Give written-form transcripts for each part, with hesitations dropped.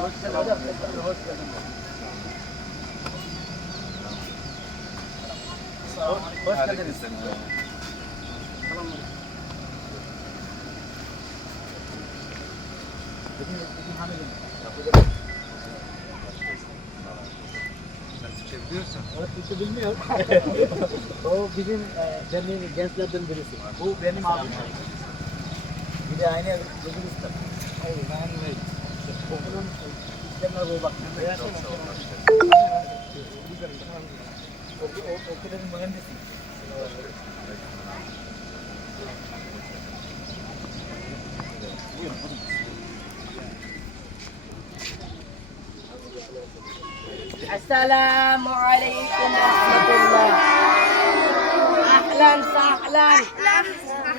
Hoş geldin hocam. Hoş geldin. Hoş geldiniz. Türkçe biliyorsun. O Türkçe bilmiyor. O bizim derneğin gençlerden birisi. Bu benim abim. Bir de aynı bizim usta. Okulun işlemler bu bak. Okulun mühendisi. السلام عليكم ورحمة الله. أهلا سهلا.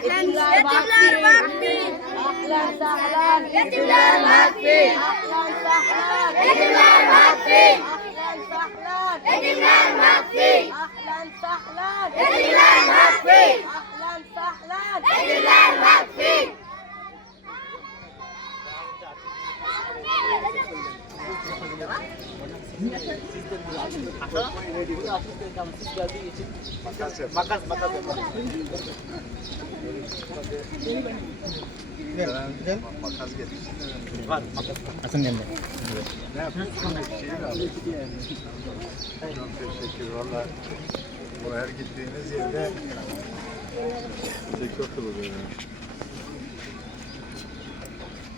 يتملى المعفي. أهلا سهلا. يتملى المعفي. أهلا سهلا. يتملى المعفي. أهلا سهلا. يتملى المعفي. أهلا سهلا. يتملى المعفي. أهلا سهلا. يتملى المعفي. Makas yapalım. Makas getirsin. Var makas. Asın yanında. Ne yapıyorsun? Bir şey lazım. Çok teşekkür. Valla bu her gittiğiniz yerde zeki oluyor.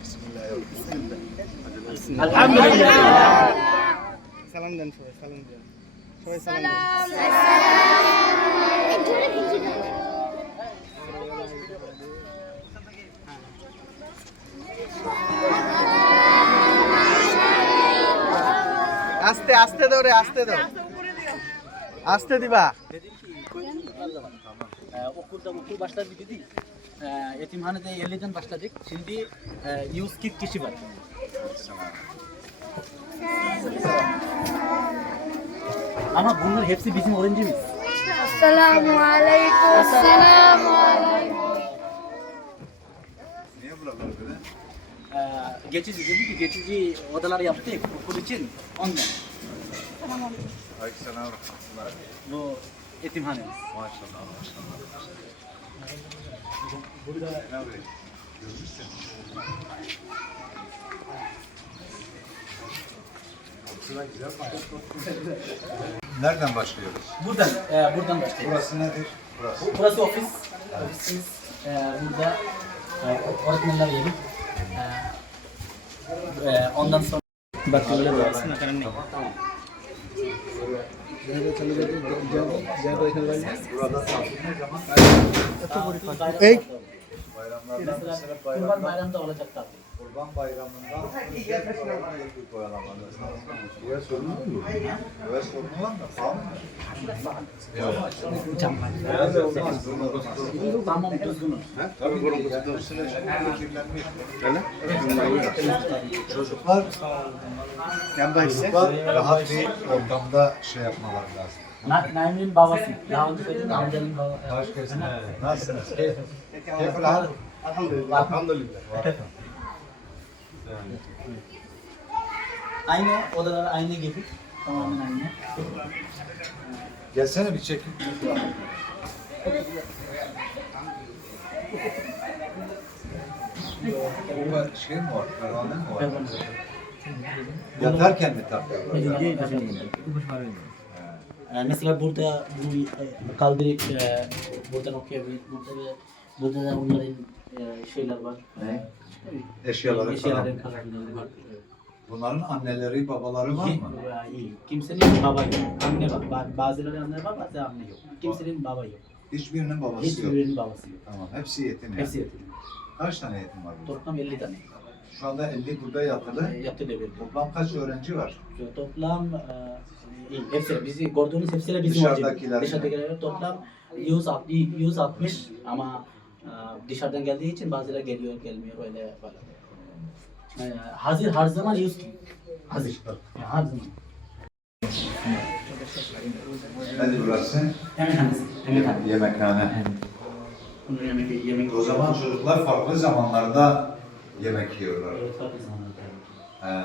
Bismillahirrahmanirrahim. Elhamdülillah. Salam den şöyle, salam den. Şöyle salam den. আস্তে আস্তে ধরে আস্তে ধরে আস্তে দিবা Dedim ki okulda okul başladı dedi. Yetimhanede 50'den başladık. Şimdi 140 kişi var. Ama bunlar hepsi bizim öğrencimiz. Assalamu alaikum. Assalamu alaikum. Niye buralar böyle? Geçici dedi ki geçici odalar yaptık okul için ondan. Aleykümselam ve rahmetullah. Bu yetimhanemiz. Maşallah maşallah. Ne yapayım? Görmüşsün. Sıra güzel mi? Nereden başlıyoruz? Buradan başlayalım. Burası nedir? Burası. Burası ofis. Ofisimiz. Burada öğretmenler yeri. Ondan sonra bak böyle de aslında tamam. Burada ne zaman? Ey Bayramlardan mesela Kurban bayramda olacak tabii. Kurban Bayramı'ndan özel programı yapıp koyalamanız lazım. Buraya sorun mu? Buraya sorun var mı? Tamam mı? Tamam düzgün. Tabii kurumumuzda kirlenmiş. Çocuklar rahat bir ortamda şey yapmaları lazım. Naim'in babası. Daha önce söyledim amcanın babası. Hoş geldiniz. Nasılsınız? Keyful hal? Elhamdülillah. Aynı odalar aynı gibi. Tamamen aynı. Gelsene bir çekin. Bu şey mi var? Pervane mi var? Yatarken mi takıyorlar? Mesela burada bunu kaldırıp buradan okuyabilir. Burada da onların şeyler var. Ne? Eşyaları falan. Eşyaların kalanları var. Bunların anneleri, babaları var mı? İyi. Kimsenin baba yok. Anne var. Bazıları anne var, bazıları anne yok. Kimsenin baba yok. Hiçbirinin babası yok. Hiçbirinin babası yok. Tamam, hepsi yetim yani. Hepsi yetim. Kaç tane yetim var burada? Toplam 50 tane. Şu anda 50 burada yatılı. Yaptı devir. Toplam kaç öğrenci var? Toplam iyi. Hepsi bizi gördüğünüz hepsiyle bizim Dışarıdakiler. Dışarıdakiler toplam 160 ama dışarıdan geldiği için bazıları geliyor gelmiyor öyle falan. Hazır her zaman 100 ki. Hazır. Her zaman. Nedir burası? Yemekhane. Yemekhane. Bunun yemek. O zaman çocuklar farklı zamanlarda yemek yiyorlar. Evet, farklı zamanlarda.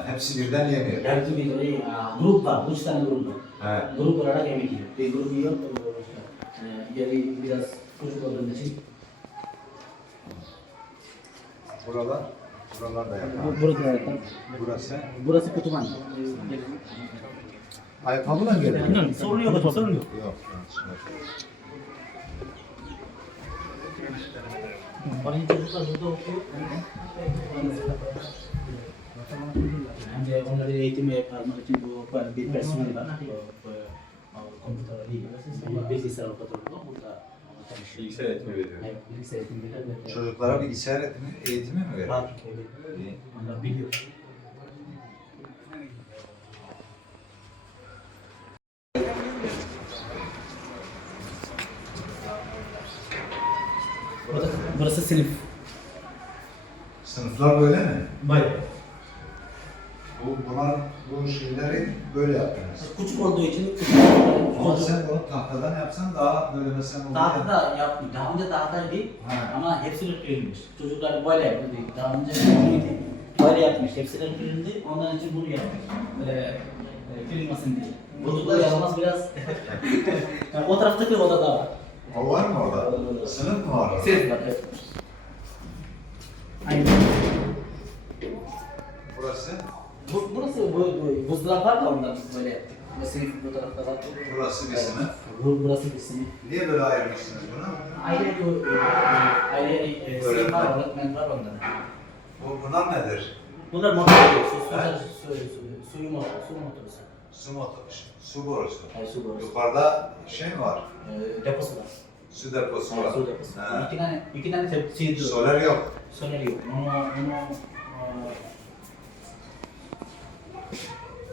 Hepsi birden yemiyor. Yani bir grup var, 3 tane grup var. He. Grup olarak yemek yiyor. Bir grup yiyor, geri biraz çocuk olduğu için. Buralar da yapar. Burada Burası. burası kütüphane. Ayakkabıyla mı geliyor? Bilmiyorum, sorun yok hocam, sorun yok. Yok. Bazı çocuklar burada okuyor. Hem de onları eğitime almak için bu bir personel var. Kompüter değil. Bilgisayar operatördü. Burada çalışıyor. Bilgisayar eğitimi veriyor. Evet, bilgisayar eğitimi veriyor. Çocuklara bilgisayar eğitimi mi veriyor? Var, evet. İyi. Onlar biliyor. Burası sınıf. Sınıflar böyle mi? Bayağı. Bu şeyleri böyle yaptınız. Küçük olduğu için Ama sen onu tahtadan yapsan daha böyle mesela tahtada yaptım. Daha önce tahtaydı Ha. ama hepsini kırılmış. Çocuklar böyle yaptı. Daha önce böyle yapmış. Hepsini kırıldı. Ondan için bunu yaptık. Böyle kırılmasın diye. Çocuklar yaramaz biraz. Yani o taraftaki odada var. O var mı orada? Sınıf mı var orada? Sınıf var. Evet. Aynen. Burası? Burası bu buzdolabı var da ondan böyle yaptık. Bu sınıf bu tarafta var. Burası bir sınıf. Burası bir sınıf. Niye böyle ayırmışsınız bunu? Aile sınıf var, öğretmen var onların. Bunlar nedir? Bunlar motor oluyor. Suyu motoru. Su motoru, su borusu. Hayır, su borusu. Yukarıda şey mi var? Deposu var. Su deposu Yani var. su deposu. Ha. İki tane tepsi diyor. Soler yok. Soner yok.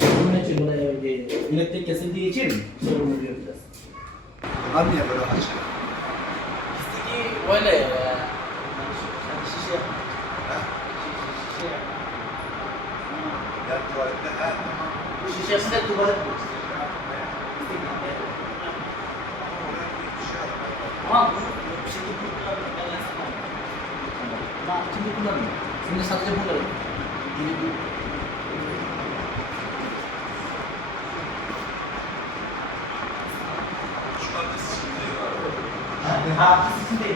Bunun için burada elektrik kesildiği için sorun oluyor biraz. Bunlar niye böyle açık? Bizdeki böyle şişe. Ha? Yani tuvalette her zaman Şişesinde tuvalet bu. Ama bu şimdi ama şimdi kullanmıyor. Şimdi sadece bunları. Yine bu. Ha, sizin değil.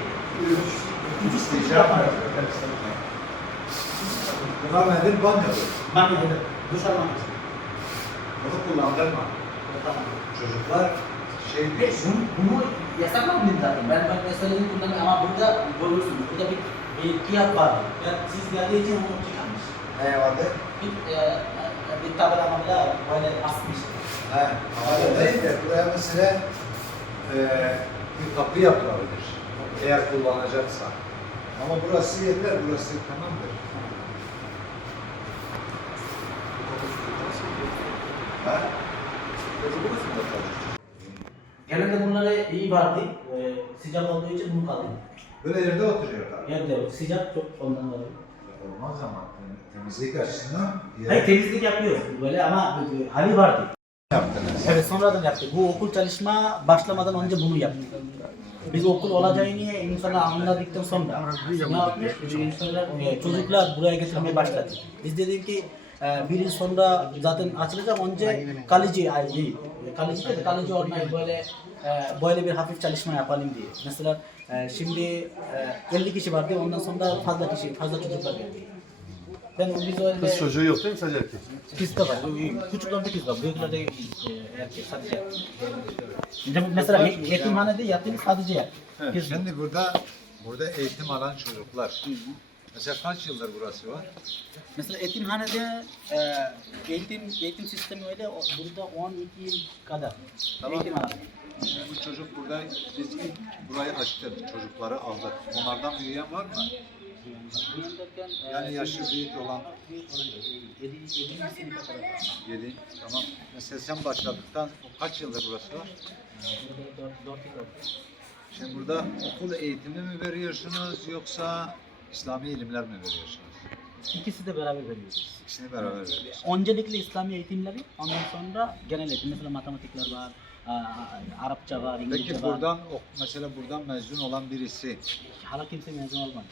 şey yapar. Bunlar nedir? Banyo. Ben de duş almam. Bunu kullandırma. Çocuklar şey Ve bunu yasaklamadın zaten. Ben söyledim kullanmıyorum ama burada görürsünüz. Burada bir kıyaf var. Yani siz geldiği için onu çıkarmış. ne vardı? Bir tabela böyle asmış. He, ama değil de buraya mesela bir kapı yapılabilir. Eğer kullanacaksa. Ama burası yeter, burası tamamdır. Ha? Genelde bunları iyi vardı. Sıcak olduğu için bunu kaldırdım. Böyle yerde oturuyorlar. Yani sıcak çok ondan dolayı. Olmaz ama temizlik açısından Hayır temizlik yapıyoruz böyle ama hali vardı. yaptınız. Evet sonradan yaptık. Bu okul çalışma başlamadan önce bunu yaptık. Biz okul olacağını insanlar anladıktan sonra ne yapmış? İnsanlar, çocuklar buraya getirmeye başladı. Biz dedik ki bir yıl sonra zaten açılacak önce kalıcı olmayı böyle bir hafif çalışma yapalım diye. Mesela şimdi 50 kişi vardı ondan sonra fazla çocuklar geldi. Biz öyle Kız çocuğu yok değil mi sadece erkek? kız da var. Küçüklerde kız var. Büyüklerde erkek sadece. Mesela yetimhanede yattığımız sadece kız. Şimdi burada eğitim alan çocuklar. Mesela kaç yıldır burası var? Mesela yetimhanede eğitim sistemi öyle burada 12 yıl kadar. Tamam. Eğitim alan. Bu çocuk burada biz ilk burayı açtık, çocukları aldık. Onlardan büyüyen var mı? Yani yaşı büyük olan 7. Tamam. Mesela sen başladıktan kaç yıldır burası var? Şimdi burada okul eğitimi mi veriyorsunuz yoksa İslami ilimler mi veriyorsunuz? İkisi de beraber veriyoruz. İkisini beraber veriyorsunuz. Öncelikle İslami eğitimleri, ondan sonra genel eğitim. Mesela matematikler var, Arapça var, İngilizce Peki var. buradan mesela buradan mezun olan birisi Hala kimse mezun olmadı.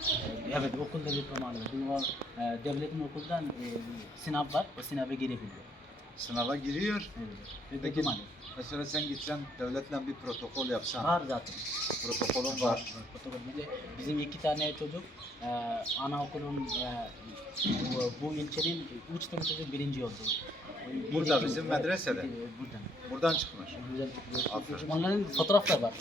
Evet, okulda diploma alıyor. Bu devletin okuldan sınav var, o sınava girebiliyor. Sınava giriyor. Evet. Ve Peki diploma alıyor. mesela sen gitsen devletle bir protokol yapsan. Var zaten. Protokolün var. Bizim 2 tane çocuk anaokulun bu ilçenin 3 tane çocuk birinci oldu. Burada bizim medresede. Buradan. Buradan çıkmış. Güzel. Aferin. Onların fotoğrafları var.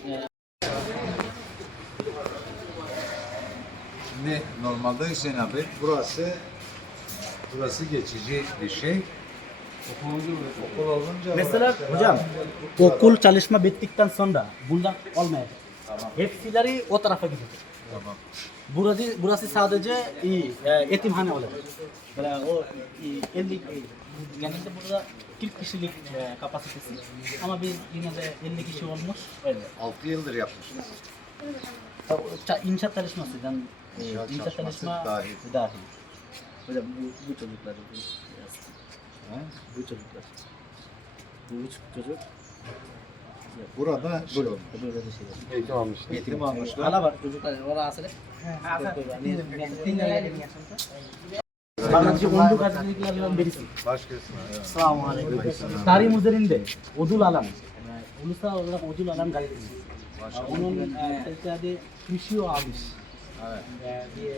Şimdi normalde Hüseyin abi burası geçici bir şey. Okul olunca Mesela orası- hocam okul çalışma bittikten sonra bundan olmayacak. Hepsileri o tarafa gidecek. Tamam. Burası sadece yetimhane olacak. Böyle o 50 genelde burada 40 kişilik kapasitesi ama biz yine de 50 kişi olmuş öyle. 6 yıldır yapmışız. İnşaat çalışmasından İnşaat inşaat çalışması çalışma dahil. dahil. Hocam bu çocuklar Ha? bu çocuklar. Bu üç çocuk. Burada şey olmuş. Burada da şey var. Eğitim almış. Eğitim almışlar. Hala var çocuklar. Orada asılı. Bangladeş'in 10 gazetecilerden birisi. Başkasına. Evet. Selamun Aleyküm. Tarih üzerinde ödül alan, ulusal olarak ödül alan gazeteci. Onun Türkiye'de Kuşu almış. Evet. Bir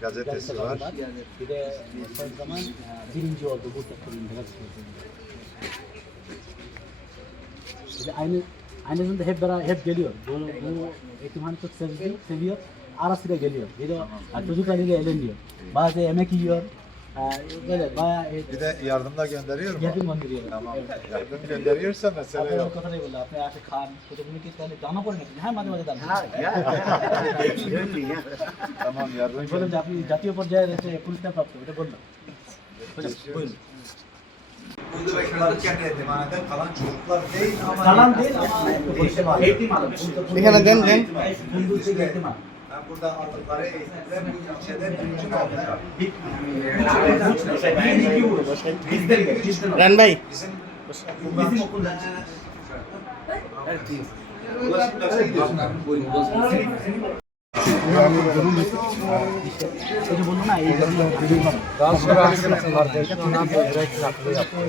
Gazetesi var. Bir de son zaman birinci oldu bu sektörün gazetesi. İşte aynı zamanda hep beraber hep geliyor. Bu eğitimhane çok seviyor. Ara sıra geliyor. Bir de çocuklarıyla eğleniyor. Bazı yemek yiyor. Böyle bayağı Bir de yardımda gönderiyor mu? yardım gönderiyor. Tamam. Yardım gönderiyorsa mesele আপনার yok. কথাটাই বললাম আপনি আসে খান সেটা তুমি কি তাহলে জামা পড়ে নাকি হ্যাঁ মাঝে মাঝে দাম Tamam yardım আমি বললাম যে আপনি জাতীয় পর্যায়ে এসে পুরস্কার প্রাপ্ত এটা বললাম বলুন Yetimhaneden kalan çocuklar değil ama কালাম দিন আমার এটিম আলম এখানে দেন দেন বন্ধু থেকে এটিম আলম ben burada aldıkları eğitimde bu ilçede birinci mi olacak? রান ভাই Bizim bizim okulda এই যে বললো না এই ধরনের daha sonra hastalıklardaki ona böbrek nakli yapıyor.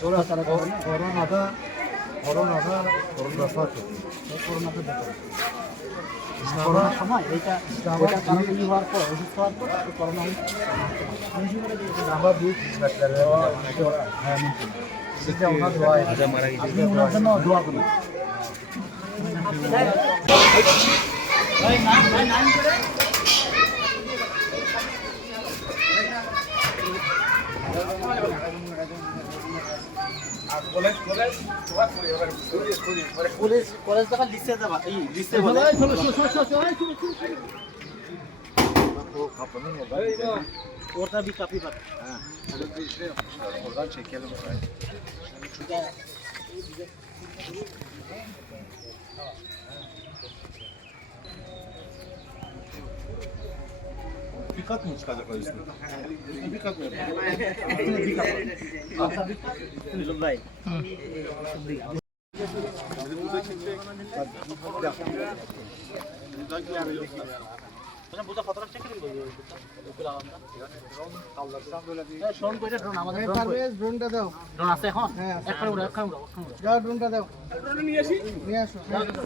sonra তারা Koronada vefat etti. করোনাতে দেখো করোনার সময় এটা কারণে হওয়ার পর অসুস্থ হওয়ার পর corona Ama büyük hizmetleri Siz de ona dua edin. আপনি ওনার জন্য দোয়া করুন পুলিশ কলেজ টাকা লিখে দেবা এই লিখে বলে O kapının orada. orada bir kapı var. Şöyle bir şey yapmışlar. Oradan çekelim orayı. Bir kat mı çıkacak o üstüne? Bir kat mı? Bilal ভাই Hocam burada fotoğraf çekelim mi? Okul alanında. Kaldırsan böyle bir Şon করে ড্রোন আমাদের ড্রোন করে ড্রোনটা দাও ড্রোন আছে এখন একখানে উড়া যাও ড্রোনটা দাও নিয়ে আসো আল্লাহ